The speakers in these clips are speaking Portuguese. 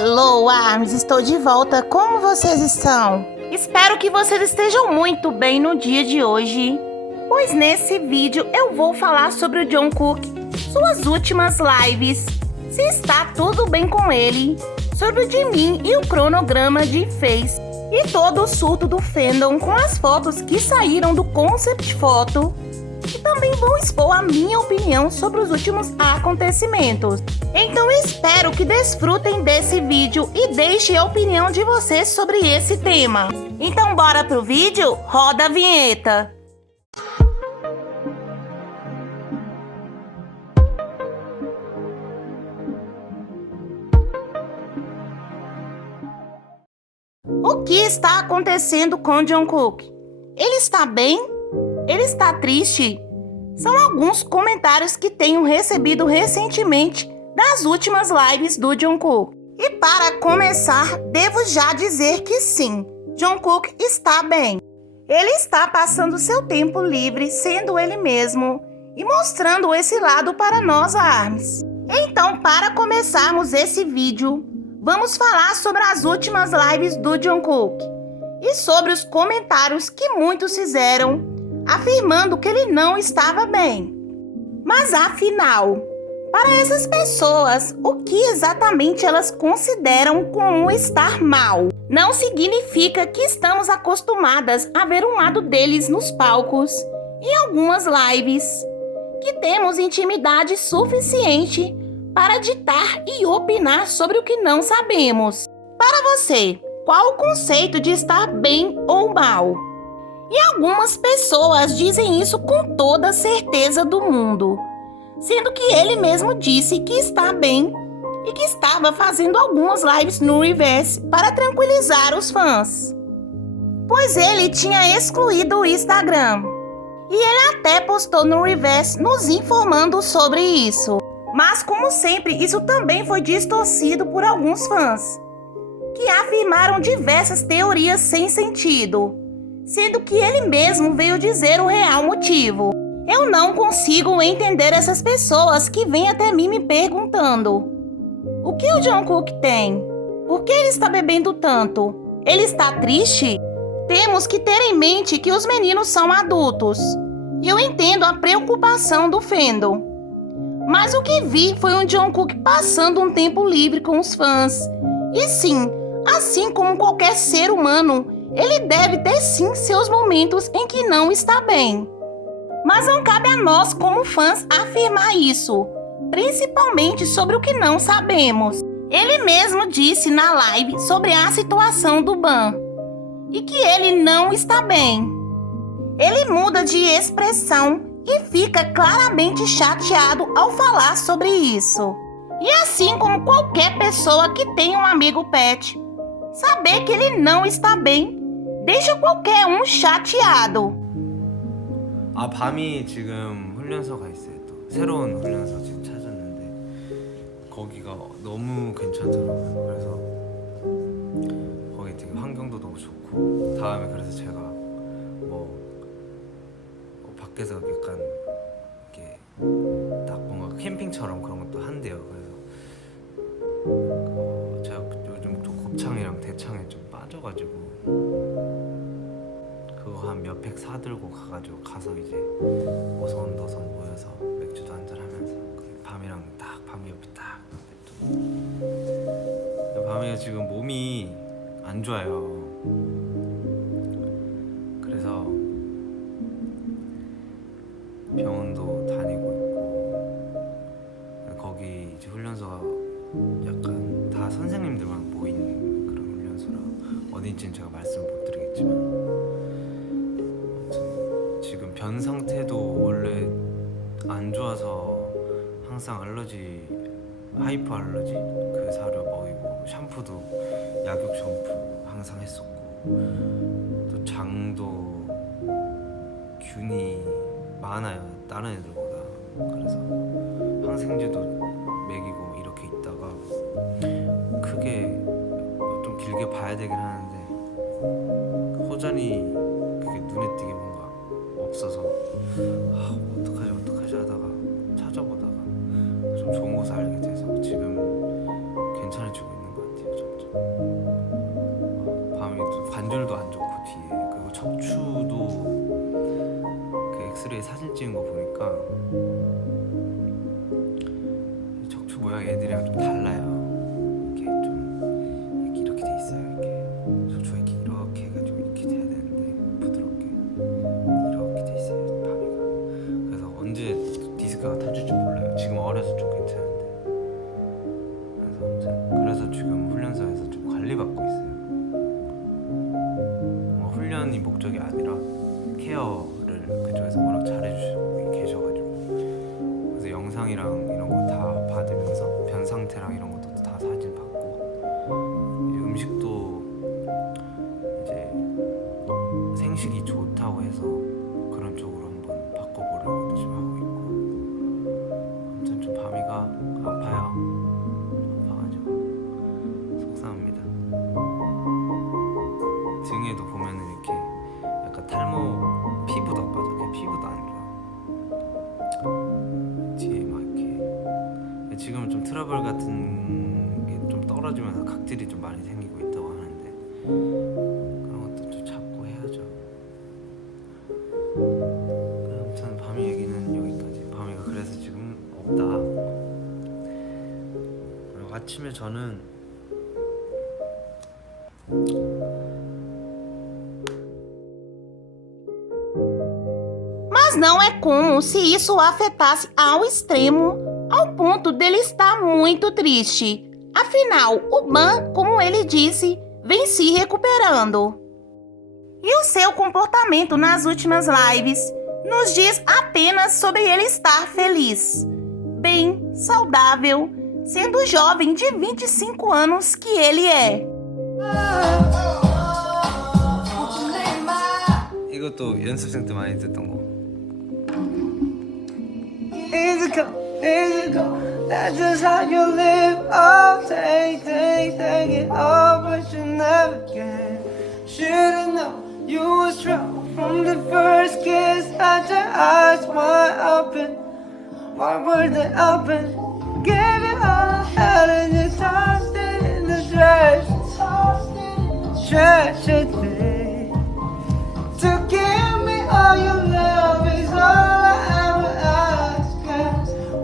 Hello, Arms! Estou de volta. Como vocês estão? Espero que vocês estejam muito bem no dia de hoje, pois nesse vídeo eu vou falar sobre o Jungkook, suas últimas lives, se está tudo bem com ele, sobre o Jimin e o cronograma de Face, e todo o surto do fandom com as fotos que saíram do concept photo. E também vou expor a minha opinião sobre os últimos acontecimentos. Então espero que desfrutem desse vídeo e deixem a opinião de vocês sobre esse tema. Então bora pro vídeo? Roda a vinheta! O que está acontecendo com Jungkook? Ele está bem? Ele está triste? São alguns comentários que tenho recebido recentemente das últimas lives do Jungkook. E para começar, devo já dizer que sim, Jungkook está bem. Ele está passando seu tempo livre sendo ele mesmo e mostrando esse lado para nós, ARMYs. Então, para começarmos esse vídeo, vamos falar sobre as últimas lives do Jungkook e sobre os comentários que muitos fizeram afirmando que ele não estava bem. Mas afinal, para essas pessoas, o que exatamente elas consideram como estar mal? Não significa que estamos acostumadas a ver um lado deles nos palcos, em algumas lives, que temos intimidade suficiente para ditar e opinar sobre o que não sabemos. Para você, qual o conceito de estar bem ou mal? E algumas pessoas dizem isso com toda a certeza do mundo, sendo que ele mesmo disse que está bem e que estava fazendo algumas lives no Reverse para tranquilizar os fãs, pois ele tinha excluído o Instagram. E ele até postou no Reverse nos informando sobre isso. Mas como sempre, isso também foi distorcido por alguns fãs, que afirmaram diversas teorias sem sentido, sendo que ele mesmo veio dizer o real motivo. Eu não consigo entender essas pessoas que vêm até mim me perguntando: o que o Jungkook tem? Por que ele está bebendo tanto? Ele está triste? Temos que ter em mente que os meninos são adultos. E eu entendo a preocupação do fandom. Mas o que vi foi um Jungkook passando um tempo livre com os fãs. E sim, assim como qualquer ser humano, ele deve ter sim seus momentos em que não está bem. Mas não cabe a nós como fãs afirmar isso, principalmente sobre o que não sabemos. Ele mesmo disse na live sobre a situação do Ban e que ele não está bem. Ele muda de expressão e fica claramente chateado ao falar sobre isso. E assim como qualquer pessoa que tem um amigo pet, saber que ele não está bem deixa qualquer um chateado. 밤이 지금 훈련소가 있어요. 또 새로운 훈련소 지금 찾았는데 거기가 너무 괜찮더라고요. 그래서 거기 되게 환경도 너무 좋고, 다음에 그래서 제가 밖에서 약간 이렇게 딱 뭔가 캠핑처럼 그런 것도 한대요. 그래서 제가 요즘 또 곱창이랑 대창에 좀 빠져가지고 그거 한 몇 팩 사들고 가가지고 가서 이제 오손도손 모여서 맥주도 한잔하면서 밤이랑 딱 밤이 옆에 딱 밤이가 지금 몸이 안 좋아요. 그래서 병원도 다니고 있고, 거기 이제 훈련소가 약간 다 선생님들만 모인 그런 훈련소라 어딘지는 제가 말씀 못 드리겠지만, 지금 변 상태도 원래 안 좋아서 항상 알러지, 하이퍼 알러지 그 사료 먹이고, 샴푸도 약육 샴푸 항상 했었고, 또 장도 균이 많아요, 다른 애들보다. 그래서 항생제도 먹이고 이렇게 있다가 크게 좀 길게 봐야 되긴 하는데 호전이 그게 눈에 띄게 뭔가 없어서 어떡하지 하다가 찾아보다가 좀 좋은 곳을 알게 돼서 지금 괜찮아지고 있는 것 같아요. 디스크가 터질지 몰라요. 지금 어려서 좀 괜찮은데. 그래서 지금 훈련소에서 좀 관리받고 있어요. 훈련이 목적이 아니라 케어를 그쪽에서 워낙 잘해주시고 계셔가지고, 그래서 영상이랑 이런 거 다 받으면서 변 상태랑 이런 것도 다 사진 받고, 이제 음식도 이제 생식이 좋다고 해서 그런 쪽으로 한번 바꿔보려고 지금 하고 있고. 아무튼 좀 밤이가 아파요. 아파가지고 속상합니다. 등에도 보면은 이렇게 약간 탈모, 피부도 안 빠져. 피부도 안 좋아. 뒤에 막 이렇게 지금은 좀 트러블 같은 게 좀 떨어지면서 각질이 좀 많이 생기고 있다고 하는데, 그런 것도 좀 잡고 해야죠. 아무튼 밤이 얘기는 여기까지. 밤이가 그래서 지금 없다. 그리고 아침에 저는 Mas não é como se isso o afetasse ao extremo, ao ponto dele estar muito triste. Afinal, o Ban, como ele disse, vem se recuperando. E o seu comportamento nas últimas lives nos diz apenas sobre ele estar feliz, bem, saudável, sendo o jovem de 25 anos que ele é. 이것도 연습생 때 많이 듣던 거. Easy go, that's just how you live. Oh, take it all, but you never can. Should've known you was trouble from the first kiss. Had your eyes wide open, why were they open? Gave it all I had and you tossed it in the trash. Tragedy to give me all your love is all I ever ask.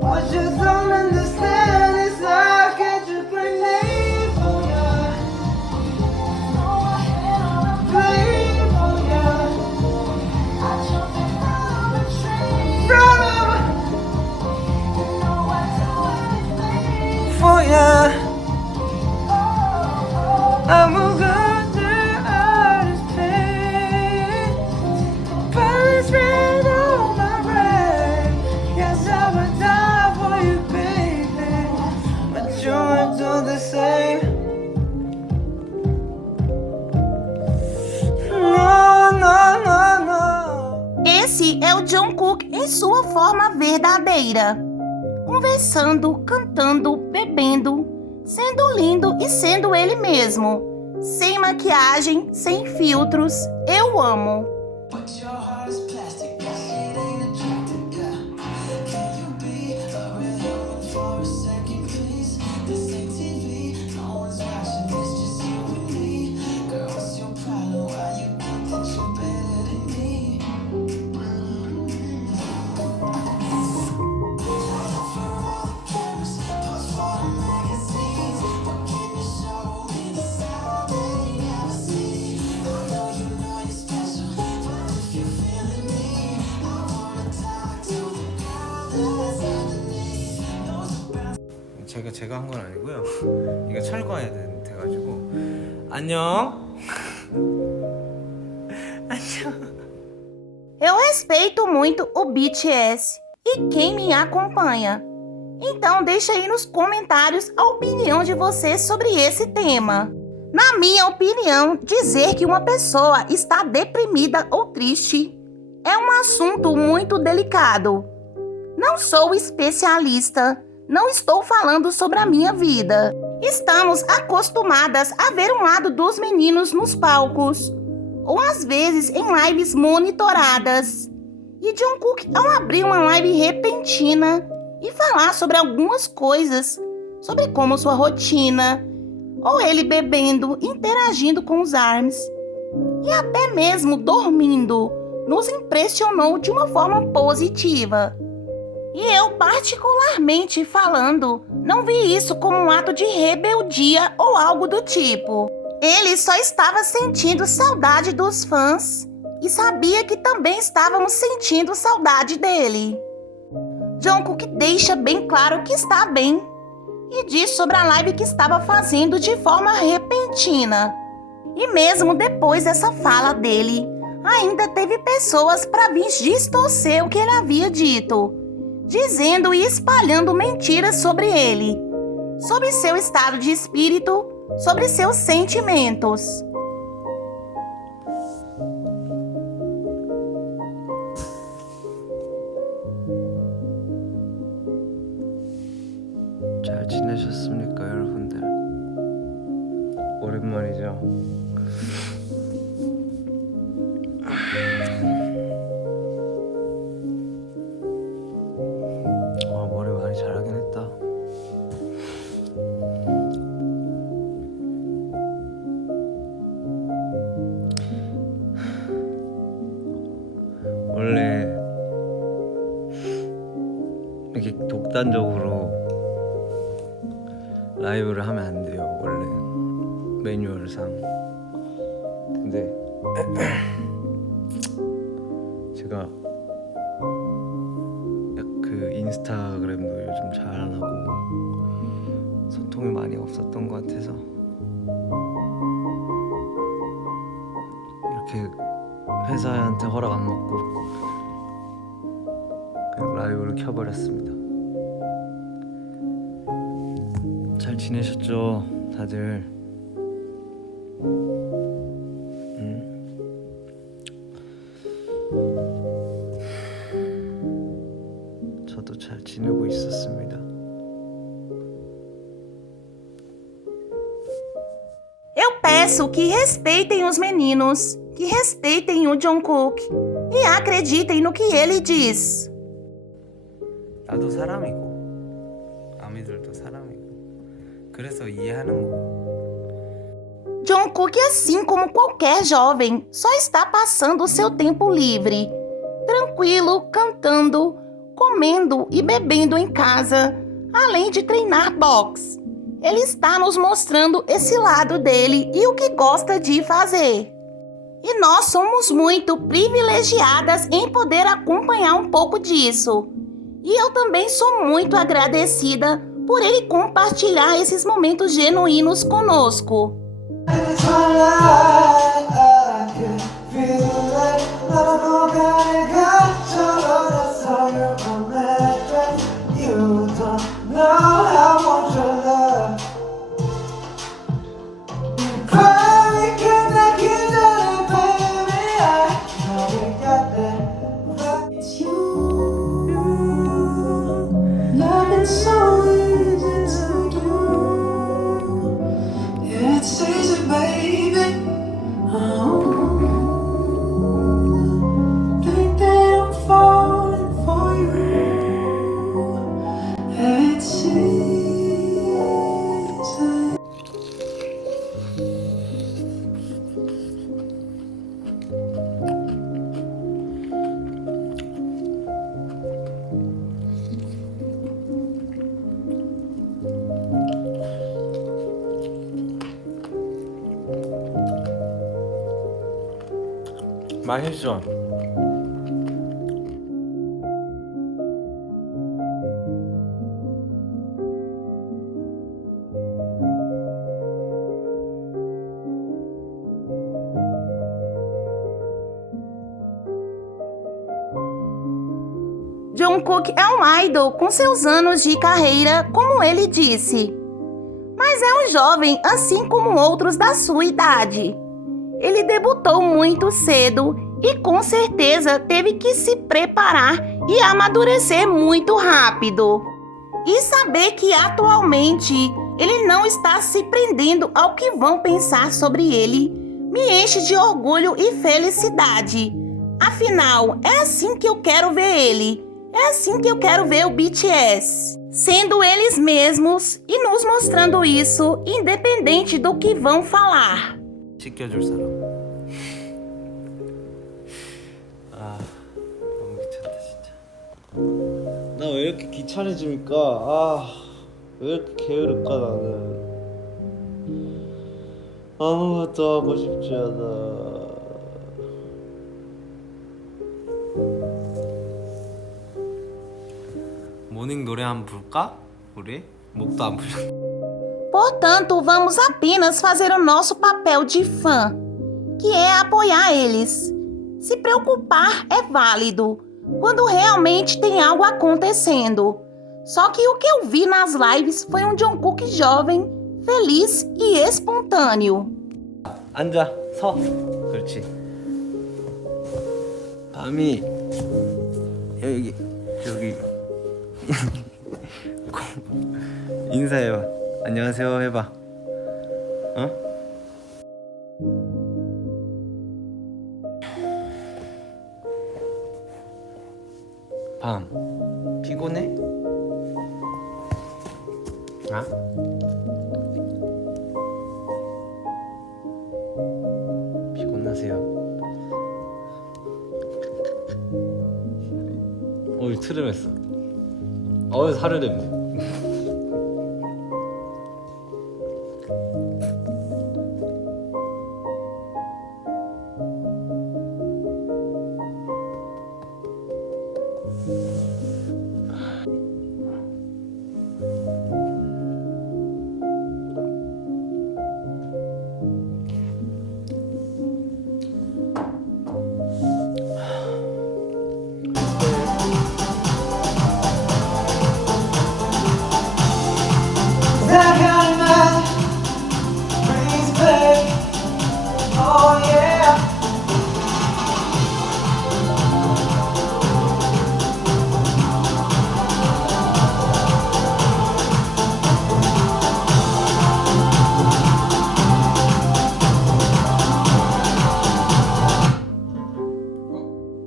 What you don't understand is I can't just believe for ya. Believe for ya. Forever. For ya. I will go through all this pain. Bullets ran on my brain. Yes, I would die for you, baby. But you would do the same. No. Esse é o Jungkook em sua forma verdadeira. Conversando, cantando, bebendo, sendo lindo e sendo ele mesmo. Sem maquiagem, sem filtros, eu amo. But your heart is plastic, that shit ain't attractive, yeah. Can you be a real human for a second, please? This ain't TV, no one's watching, it's just you and me. Girl, what's your problem? Why you think that you're better than me? 제가 한 건 아니고요. 이거 철거해야 돼가지고. 안녕. 안녕. Eu respeito muito o BTS e quem me acompanha. Então deixa aí nos comentários a opinião de vocês sobre esse tema. Na minha opinião, dizer que uma pessoa está deprimida ou triste é um assunto muito delicado. Não sou especialista, não estou falando sobre a minha vida. Estamos acostumadas a ver um lado dos meninos nos palcos, ou às vezes em lives monitoradas. E Jungkook, ao abrir uma live repentina e falar sobre algumas coisas, sobre como sua rotina, ou ele bebendo, interagindo com os ARMYs, e até mesmo dormindo, nos impressionou de uma forma positiva. E eu, particularmente falando, não vi isso como um ato de rebeldia ou algo do tipo. Ele só estava sentindo saudade dos fãs e sabia que também estávamos sentindo saudade dele. Jungkook deixa bem claro que está bem e diz sobre a live que estava fazendo de forma repentina. E mesmo depois dessa fala dele, ainda teve pessoas para vir distorcer o que ele havia dito, dizendo e espalhando mentiras sobre ele, sobre seu estado de espírito, sobre seus sentimentos. 잘 지내셨습니까, 여러분들? 오랜만이죠? 머리 많이 자라긴 했다. 원래 이렇게 독단적으로 라이브를 하면 안 돼요, 원래 매뉴얼상. 근데 제가 그 인스타그램도 요즘 잘 안 하고 소통이 많이 없었던 것 같아서 이렇게 회사한테 허락 안 받고 그냥 라이브를 켜버렸습니다. 잘 지내셨죠, 다들? 저도 잘 지내고 있었습니다. Eu peço que respeitem os meninos, que respeitem o Jungkook e acreditem no que ele diz. 나도 사람이고 아미들도 사람이고 그래서 이해하는 거고. Jungkook, assim como qualquer jovem, só está passando o seu tempo livre, tranquilo, cantando, comendo e bebendo em casa, além de treinar boxe. Ele está nos mostrando esse lado dele e o que gosta de fazer. E nós somos muito privilegiadas em poder acompanhar um pouco disso. E eu também sou muito agradecida por ele compartilhar esses momentos genuínos conosco. 맛있어. Jungkook é um idol com seus anos de carreira, como ele disse. Mas é um jovem assim como outros da sua idade. Ele debutou muito cedo e com certeza teve que se preparar e amadurecer muito rápido. E saber que atualmente ele não está se prendendo ao que vão pensar sobre ele me enche de orgulho e felicidade. Afinal, é assim que eu quero ver ele. É assim que eu quero ver o BTS. Sendo eles mesmos e nos mostrando isso, independente do que vão falar. 씻겨줄 사람. 아, 너무 귀찮다 진짜. 나 왜 이렇게 귀찮아집니까? 왜 이렇게 게으를까 나는. 아무것도 하고 싶지 않아. 모닝 노래 한번 부를까? 우리? 목도 안 풀려. Portanto, vamos apenas fazer o nosso papel de fã, que é apoiar eles. Se preocupar é válido, quando realmente tem algo acontecendo. Só que o que eu vi nas lives foi um Jungkook jovem, feliz e espontâneo. 앉아, 서. 그렇지. 밤이 여기 인사해봐. 안녕하세요 해봐. 어? 밤 피곤해? 아? 피곤하세요. 어이 트름했어. 어이 살을 냈네. That kind of man brings back. Oh yeah.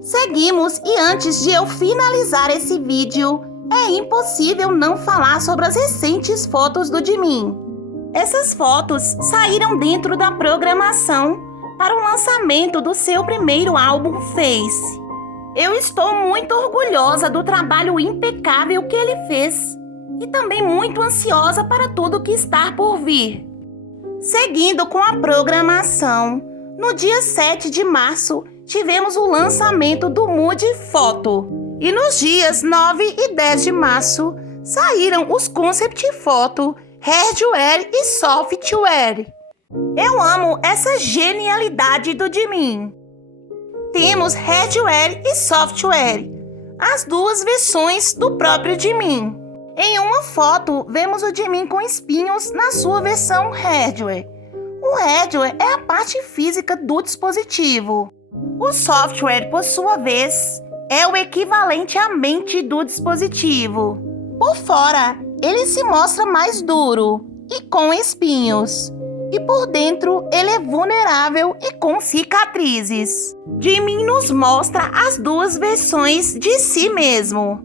Seguimos e antes de eu finalizar esse vídeo, é impossível não falar sobre as recentes fotos do Jimin. Essas fotos saíram dentro da programação para o lançamento do seu primeiro álbum Face. Eu estou muito orgulhosa do trabalho impecável que ele fez e também muito ansiosa para tudo que está por vir. Seguindo com a programação, no dia 7 de março tivemos o lançamento do Mood Photo. E nos dias 9 e 10 de março, saíram os Concept Photo, Hardware e Software. Eu amo essa genialidade do Jimin. Temos Hardware e Software, as duas versões do próprio Jimin. Em uma foto, vemos o Jimin com espinhos na sua versão Hardware. O Hardware é a parte física do dispositivo. O Software, por sua vez, é o equivalente à mente do dispositivo. Por fora, ele se mostra mais duro e com espinhos. E por dentro, ele é vulnerável e com cicatrizes. Jimin nos mostra as duas versões de si mesmo.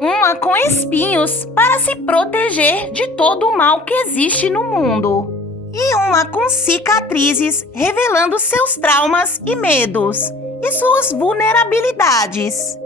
Uma com espinhos para se proteger de todo o mal que existe no mundo. E uma com cicatrizes revelando seus traumas e medos e suas vulnerabilidades.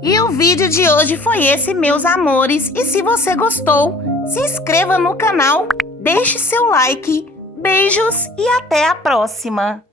E o vídeo de hoje foi esse, meus amores. E se você gostou, se inscreva no canal, deixe seu like. Beijos e até a próxima!